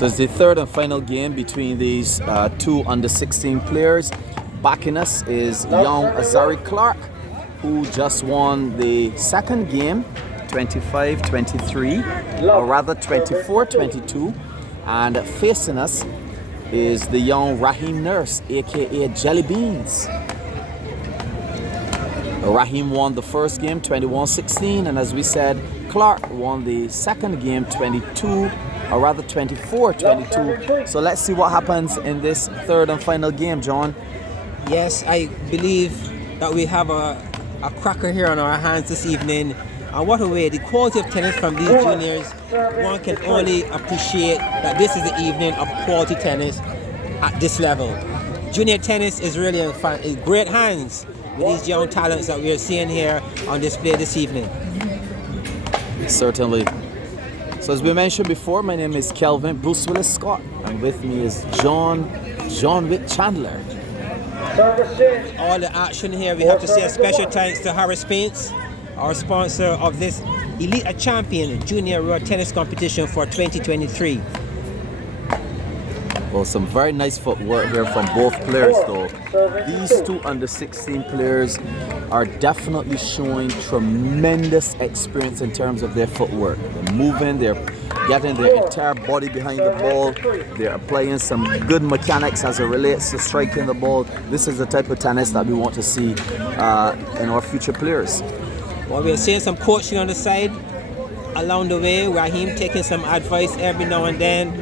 So it's the third and final game between these two under-16 players. Backing us is young Azarie Clarke, who just won the second game, 25-23, or rather 24-22. And facing us is the young Raheem Nurse, aka Jelly Beans. Raheem won the first game 21-16, and as we said, Clarke won the second game 24-22. So let's see what happens in this third and final game, John. Yes, I believe that we have a cracker here on our hands this evening. And what a way, the quality of tennis from these juniors, one can only appreciate that this is the evening of quality tennis at this level. Junior tennis is really in great hands with these young talents that we are seeing here on display this evening. Certainly. So as we mentioned before, my name is Kelvin Bruce Willis Scott, and with me is John Wick Chandler. All the action here, we have to say a special thanks to Harris Paints, our sponsor of this Elite Champion Junior Road Tennis Competition for 2023. Well, some very nice footwork here from both players though. These two under-16 players are definitely showing tremendous experience in terms of their footwork. They're moving, they're getting their entire body behind the ball. They're applying some good mechanics as it relates to striking the ball. This is the type of tennis that we want to see in our future players. Well, we're seeing some coaching on the side along the way. Raheem taking some advice every now and then.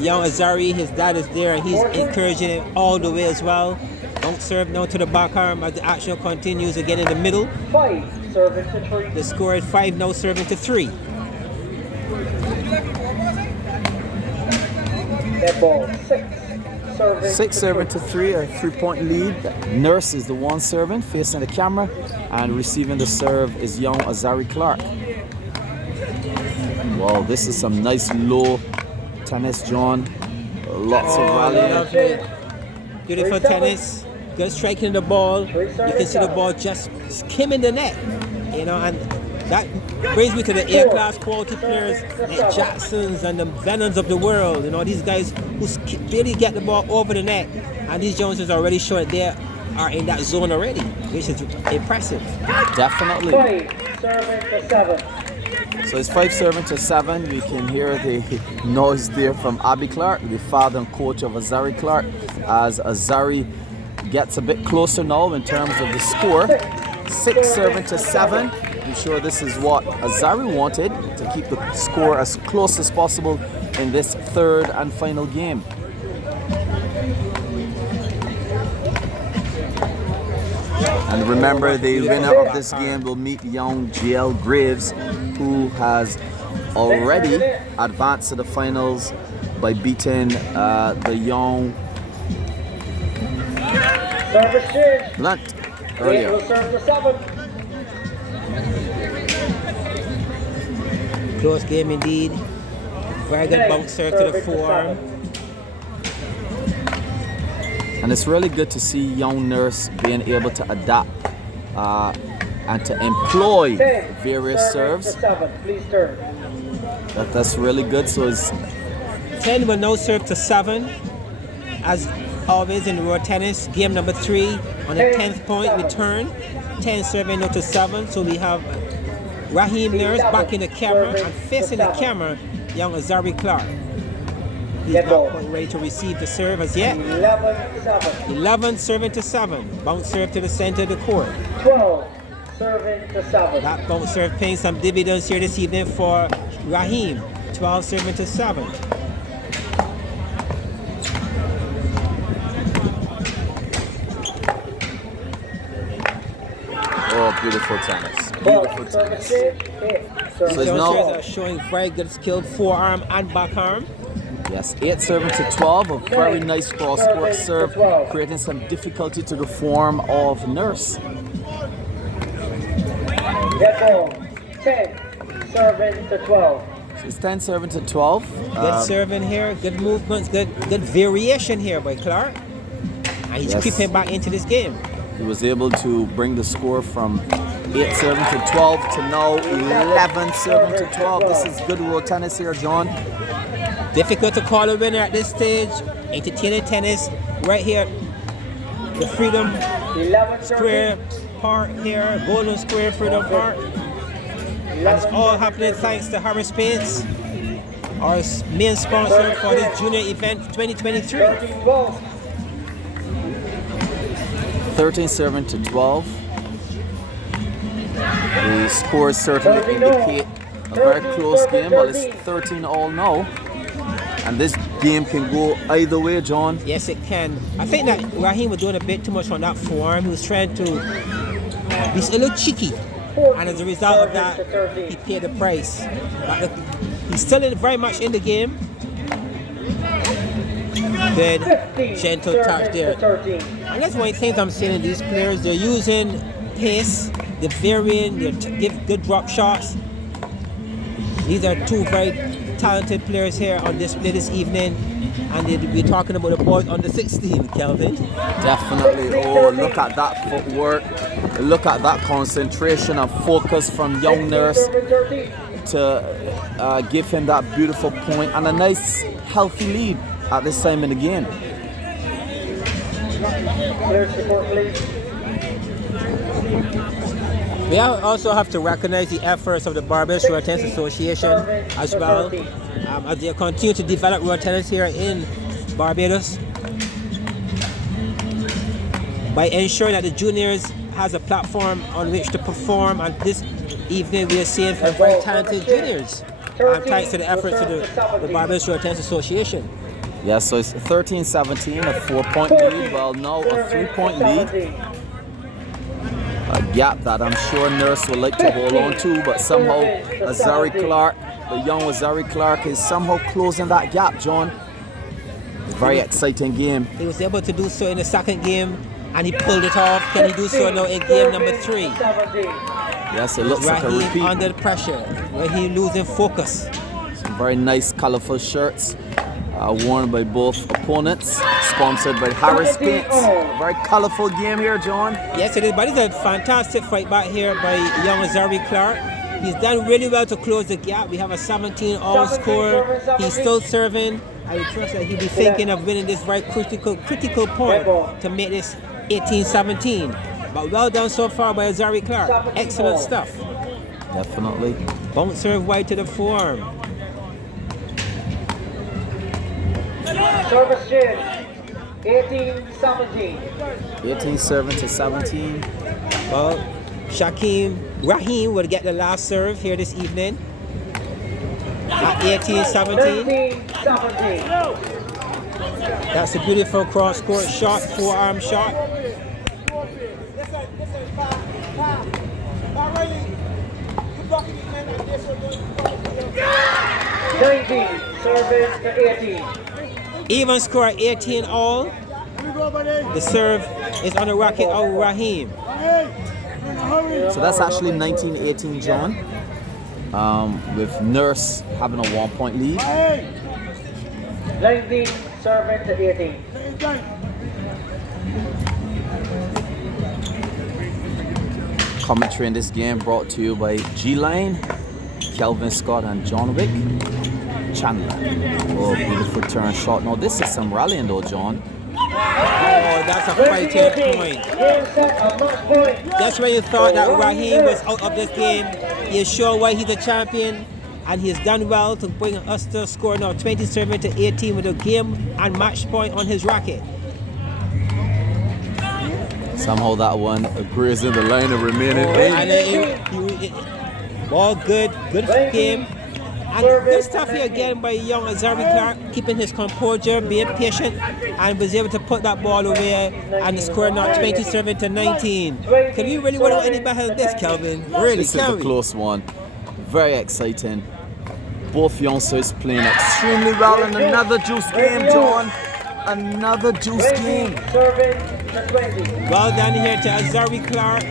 Young Azarie, his dad is there, and he's encouraging him all the way as well. Don't serve now to the back arm as the action continues again in the middle. 5 serving to 3. The score is 5 now serving to 3. That ball 6 serving to 3, a 3-point lead. Nurse is the one serving, facing the camera, and receiving the serve is young Azarie Clarke. Well, this is some nice low tennis, John. Lots of rallying. Beautiful tennis. Good striking the ball. You can see the ball just skimming the net. You know, and that brings me to the A-class quality players like Jacksons and the Venoms of the world. You know, these guys who really get the ball over the net. And these Joneses are already showing they are in that zone already, which is impressive. Definitely. 5 serving to 7. So it's 5 serving to 7. We can hear the noise there from Abby Clarke, the father and coach of Azarie Clarke, as Azarie gets a bit closer now in terms of the score. 6 serving to 7. I'm sure this is what Azarie wanted, to keep the score as close as possible in this third and final game. And remember, the winner of this game will meet young JL Graves, who has already advanced to the finals by beating the young Blunt earlier. Close game indeed. Very good bounce serve to the forearm. And it's really good to see young Nurse being able to adapt and to employ various serves. That's really good. So it's 10 will now serve to 7. As always in road tennis, game number 3 on the 10th point return. 10 serving now to 7. So we have Raheem Nurse back in the camera and facing the camera, young Azarie Clarke. He's not quite ready to receive the serve as yet. 11 serving to 7. Bounce serve to the center of the court. 12 serving to 7. That bounce serve paying some dividends here this evening for Raheem. 12 serving to 7. oh, beautiful tennis. Beautiful tennis. So it's now are showing very good skill, forearm and backarm. Yes, 8 serving to 12, a very nice cross-court serve, creating some difficulty to the form of Nurse. That ball 10 serving to 12. So it's 10 serving to 12. Good serving here, good movements, good variation here by Clarke. And he's creeping back into this game. He was able to bring the score from 8 serving to 12 to now 11 serving to 12. This is good road tennis here, John. Difficult to call a winner at this stage. Entertaining tennis right here. The Freedom 11 Square 13. Park here, Golden Square Freedom Park. And it's all happening thanks to Harris Paints, our main sponsor for this junior event 2023. 13-12. 13-7 to 12. The scores certainly indicate a very close game, but it's 13-all now. And this game can go either way, John. Yes, it can. I think that Raheem was doing a bit too much on that form. He was trying to be a little cheeky. And as a result of that, he paid the price. But he's still very much in the game. Good, gentle touch there. And that's one of the things I'm saying in these players. They're using pace, they're varying, they give good drop shots. These are two very talented players here on display this evening. And we're talking about the boys under 16, Kelvin. Definitely. Oh, look at that footwork. Look at that concentration and focus from young Nurse to give him that beautiful point and a nice, healthy lead at this time in the game. We also have to recognize the efforts of the Barbados Royal Tennis Association as well, as they continue to develop royal tennis here in Barbados by ensuring that the juniors has a platform on which to perform. And this evening we are seeing some very talented juniors, thanks to the efforts of the Barbados Royal Tennis Association. Yeah, so it's 13-17, a 4-point lead. Well, now a 3-point lead. A gap that I'm sure Nurse would like to hold on to, but somehow Azarie Clarke, the young Azarie Clarke, is somehow closing that gap, John. Very exciting game. He was able to do so in the second game, and he pulled it off. Can he do so now in game number 3? Yes, it looks like a Raheem repeat. under the pressure, where he losing focus. Some very nice, colorful shirts worn by both opponents, sponsored by Harris Paints. Very colorful game here, John. Yes, it is, but it's a fantastic fight back here by young Azarie Clarke. He's done really well to close the gap. We have a 17-all score. He's still serving. I trust that he'll be thinking of winning this very critical point to make this 18-17. But well done so far by Azarie Clarke. Excellent stuff. Definitely. Bounce serve wide to the forearm. Service change. 18-17. 18-7 to 17. Well, Raheem will get the last serve here this evening at 18-17. 19-17. That's a beautiful cross-court shot, forearm shot. 19, service to 18. Even score 18-all. The serve is on the racket of Raheem. So that's actually 19-18, John. With Nurse having a 1-point lead. 19, service to 18. Commentary in this game brought to you by G-Line, Kelvin Scott and John Wick Chandler. Oh, beautiful turn shot. Now this is some rallying though, John. Oh, that's a fighting point. Just when you thought that Raheem was out of this game, he is sure why he's a champion, and he has done well to bring us to score now 27-18 with a game and match point on his racket. Somehow that one agrees in the line of remaining Ball good game. And good stuff here again by young Azarie Clarke, keeping his composure, being patient, and was able to put that ball away and score now 27-19. Can we really want to any better than this, Kelvin? Really, this is a close one. Very exciting. Both youngsters playing extremely well in another juice game, John. Another juice game. Well done here to Azarie Clarke,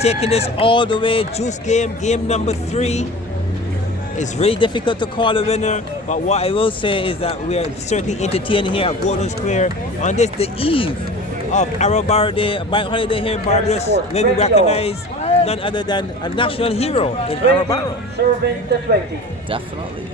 taking this all the way. Juice game, game number 3. It's really difficult to call a winner, but what I will say is that we are certainly entertained here at Golden Square on this, the eve of Arrow Bar Day, a bank holiday here in Barbados, where we recognize none other than a national hero in Arrow Barrow. Serving to 20. Definitely.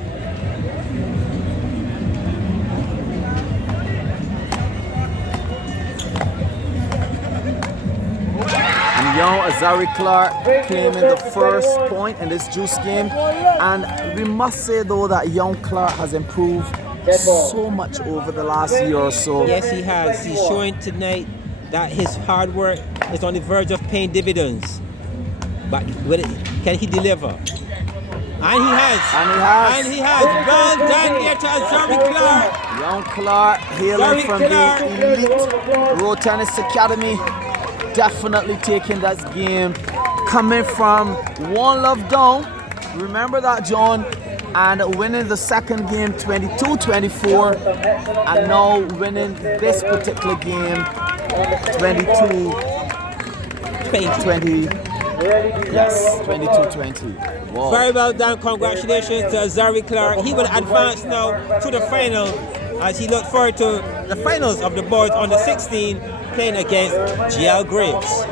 Azarie Clarke claiming the first point in this juice game. And we must say though that young Clarke has improved so much over the last year or so. Yes, he has. He's showing tonight that his hard work is on the verge of paying dividends. But can he deliver? And he has. And he has. Well done here to Azarie Clarke. Young Clarke hailing from the elite Road Tennis Academy. Definitely taking that game. Coming from 1-love down. Remember that, John. And winning the second game 22-24. And now winning this particular game 22-20. Yes, 22-20. Wow. Very well done. Congratulations to Azarie Clarke. He will advance now to the final as he looks forward to the finals of the boards on the 16th playing against GL Graves.